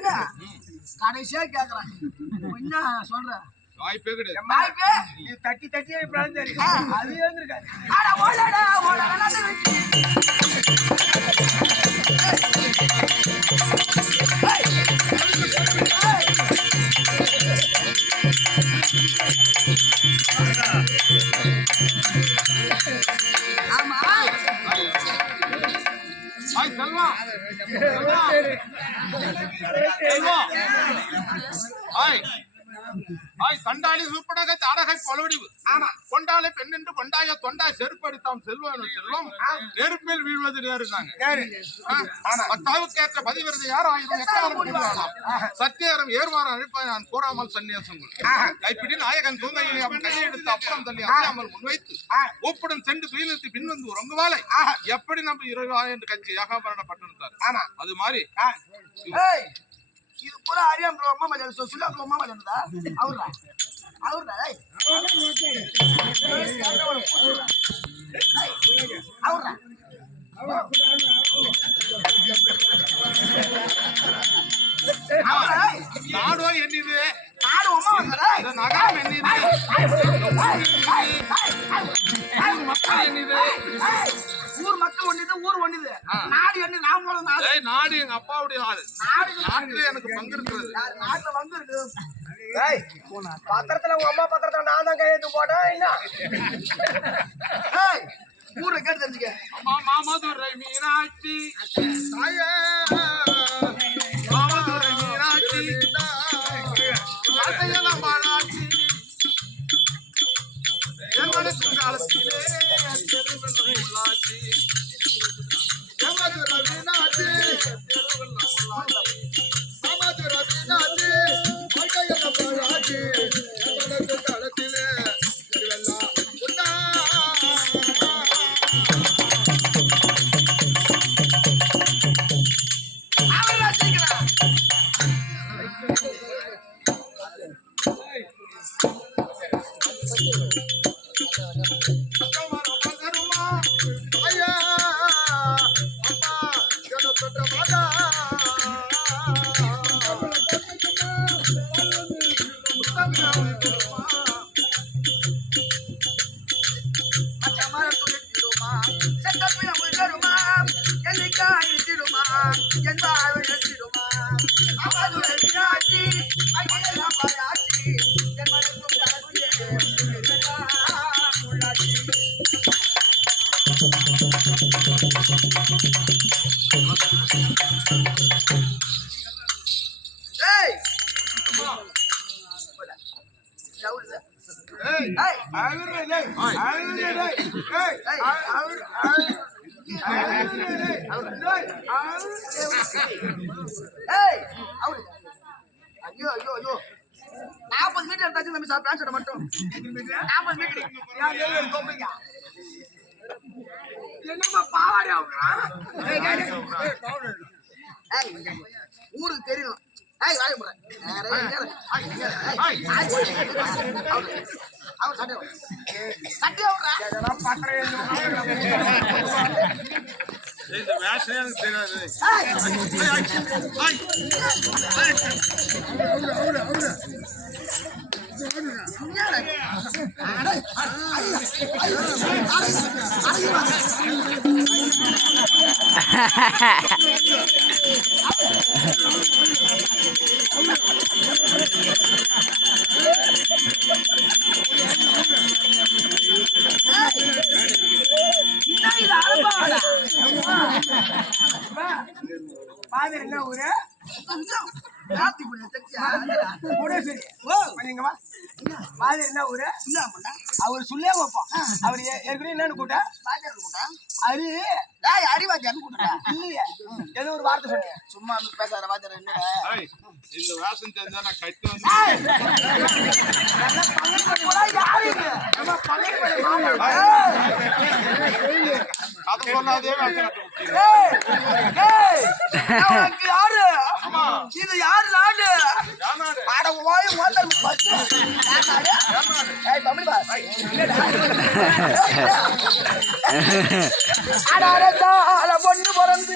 ஏங்க கடைசியா கேக்குறேன். என்ன சொல்ற? வாய்ப்பே கிடையாது. வாய்ப்பே? இது தட்டி தட்டி இப்படி தெரியும் அது இருந்திருக்காது அட ஓடடா ஆமா. ஹாய் ஹாய் சண்டாளி சூப்படாக தாடகை பொலவடிவு. ஆமா. கொண்டாலே பெண் என்று கொண்டாய தொண்டாய் செருப்படுத்தாம் செல்வம் செல்வம் நெருப்பில் வீழ்வது நேருனாங்க பத்தாவுக்கு ஏற்ற பதிவிரது யார் ஆயிரம் எக்காலம் கூடுவானாம் சத்தியாரம் ஏறுவார் அழைப்பாய் நான் கூறாமல் சன்னியாசம் கைப்பிடி நாயகன் தூங்கையிலே அவன் கையை எடுத்து அப்புறம் தள்ளி அசையாமல் முன்வைத்து ஒப்புடன் சென்று துயிலித்து பின் வந்து உறங்குவாலை எப்படி நம்ம இறைவா என்று கட்சி ஆமா. அது மாதிரி. ஏய் இது பூரா அரியாம் அம்மா மஜன் சொல்லு அம்மா மஜன் தான் அவர்டா அவர்டா ஏய் அவர்டா. அவர்டா ஏய். நாடோ என்னது? நாடு அம்மா நாடு என்ன நான் போல நாடு எங்க அப்பாவுடைய நாடு. நாடு எனக்கு பங்கு இருக்கிறது நாட்டுல வந்து இருக்கு? ஏய், பத்திரத்துல உங்க அம்மா பத்திரத்துல நான் தான் கையெழுத்து போட்டேன் என்ன? ஏய் ஊரை கேட்டு தெரிஞ்சுக்க. அம்மா மாமதுரை மீனாட்சி. உள்ளாட்சி எமதுரை மீனாட்சி தெருவெல்லாம் உள்ளாட்சி மாமதுரை மீனாட்சி வார்த்தையெல்லாம் மாநாட்சி எங்களுக்கு காலத்திலே தெருவெல்லாம் உள்ளாட்சி அவர்டா கலந்தியே உள்ளாட்சி ஏய் ஜவுளு ஏய் ஏய் ஏய் எடுத்தாச்சு நம்ம சார் பிளான் மட்டும். என்னம்மா பாவாடி ஊருக்கு தெரியும். ஏய் வாய முறை அவர் சட்டை சட்டை இந்த வேஷம் எனக்கு தெரியாது. பாதர் என்ன ஊரு கூட சரி. பண்ணீங்க வா. பாதர் என்ன ஊரு? அவர் சொல்லே வைப்போம். அவர் ஏற்கனவே என்னன்னு கூட்ட அரி இல்லையே. ஏதோ ஒரு வார்த்தை சொன்னீங்க சும்மா வந்து பேசாத வாத்தியார் என்ன ஏய், இந்த வேஷம் தெரிஞ்சா நான் கட்டி வந்து கதை சொல்லாதே. யாரு? இது யாரு? ஓய் ஓட்டல் பத்து ஏய் பம்பளி பாஸ் அட அட சால பொண்ணு பிறந்து